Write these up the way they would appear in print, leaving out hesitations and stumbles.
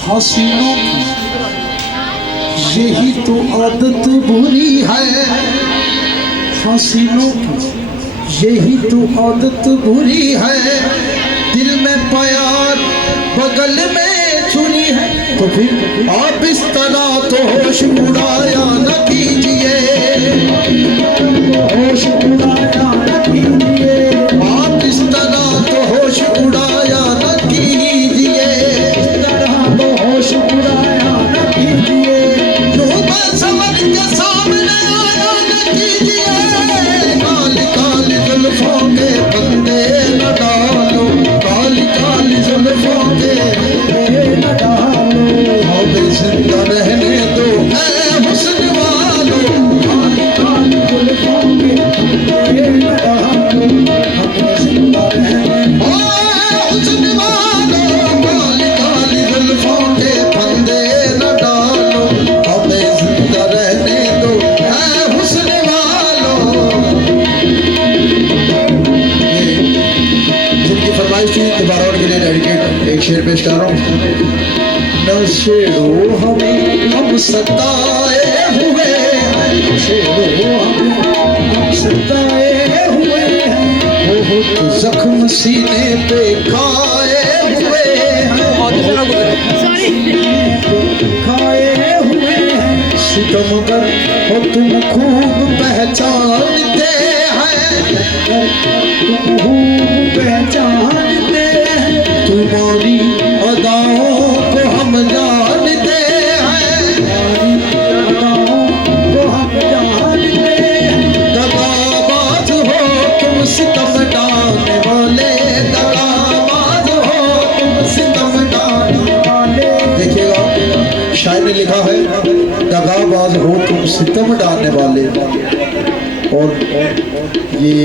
हसीनों की यही तो आदत बुरी है, हसीनों की यही तो आदत बुरी है। दिल में प्यार बगल में छुरी है, तो फिर आप इस तरह तो होश उड़ाया न कीजिए, होश उड़ाया न कीजिए। आप इस तरह तो होश उड़ाया न कीजिए, इस तरह तो होश उड़ाया न कीजिए। जो समझ के सामने आया न कीजिए, काली काली जुल्फों के बंदे न डालो, काली काली जुल्फों के बंदे न डालो। हमें जिंदा रहने दो ऐ हुस्न वालो, काली काली जुल्फों के बंदे न डालो। हमें जिंदा रहने दो ऐ हुस्न वालो, काली काली जुल्फों के बंदे न डालो। हमें जिंदा रहने दो ऐ हुस्न वालो। जिनकी फरमाइश थी दोबारा उनके लिए डेडिकेट एक शेर पेश कर रहा हूँ। न छेड़ो हमें हम सताए हुए हैं, छेड़ो हमें हम सताए हुए हैं। बहुत जख्म सीने पे खाए हुए हैं, खाए हुए हैं। सितमगर हो तुम खूब पहचानते हैं, तुम खूब पहचानते हैं। तुम्हारी अदाओं को हम जानते हैं, तुम्हारी अदाओं को हम जानते हैं। दगाबाज हो तुम सितम डालने वाले, दगाबाज हो तुम सितम डालने वाले। देखिएगा शायर ने लिखा है दगाबाज हो तुम सितम डालने वाले। और ये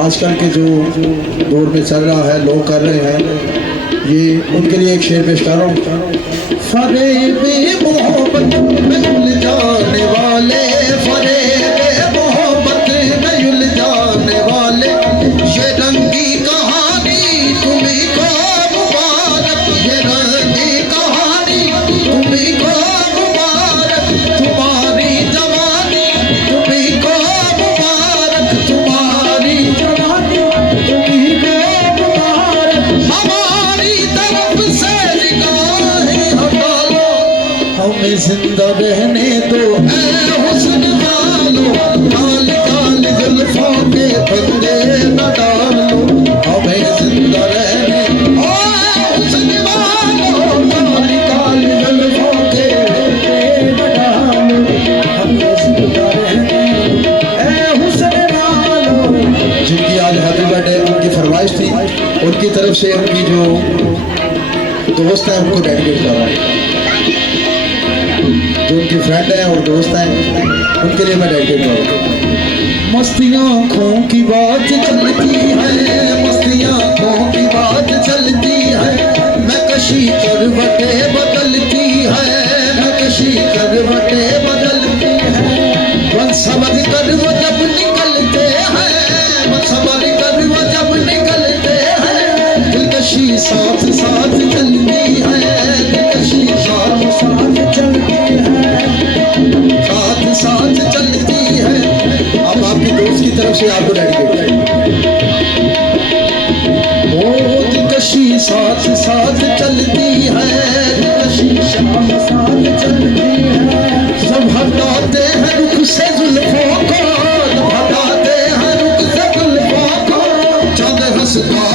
आजकल के जो दौर में चल रहा है, लोग कर रहे हैं, ये उनके लिए एक शेर पेश कर रहा हूँ। फरेबे मोहब्बत में उलझाने वाले, फरेबे मोहब्बत में उलझाने वाले। ये रंगी कहानी तुम्ही को मुबारक, ये रंगी कहानी तुम्ही को मुबारक। तुम्हारी जवानी तुम्ही को मुबारक, तुम्हारी जवानी तुम्ही को मुबारक। हमारी तरफ से निगाहें हटा लो, हमें जिंदा रहने दो ऐ हुस्न वालो, काली काली जुल्फों के बंदे न डालो। हमें जिंदा रहने ओ ऐ हुस्न वालो, काली काली जुल्फों के बंदे न डालो। हमें जिंदा रहने दो ऐ हुस्न वालो। जिनकी आज हैप्पी बर्थडे उनकी फरमाइश थी, उनकी तरफ से उनकी जो दोस्त है उनको डेडिकेट कर रहा हूँ। जो उनकी फ्रेंड है और दोस्त हैं उनके लिए मैं डेडिकेट कर रहा हूँ। मस्ती आँखों की बात चलती है, मस्ती आँखों की बात चलती है। मैं कशी करवटे बदलती है, मैं कशी करवटे बदलती है। मन समझ कर वो जब निकलते हैं, मन समझ कर वो जब निकलते हैं। दिलकशी साथ साथ चलती है, दिलकशी साथ साथ चलती है, साथ साथ चलती है। अब आपकी दोस्त की तरफ से आपको डेडिकेट। ओ दिलकशी साथ साथ चलती है, दिलकशी साथ साथ चलती है। सब हटाते हैं रुख से जुल्फों को, सब हटाते हैं रुख से जुल्फों को। चांद हंसता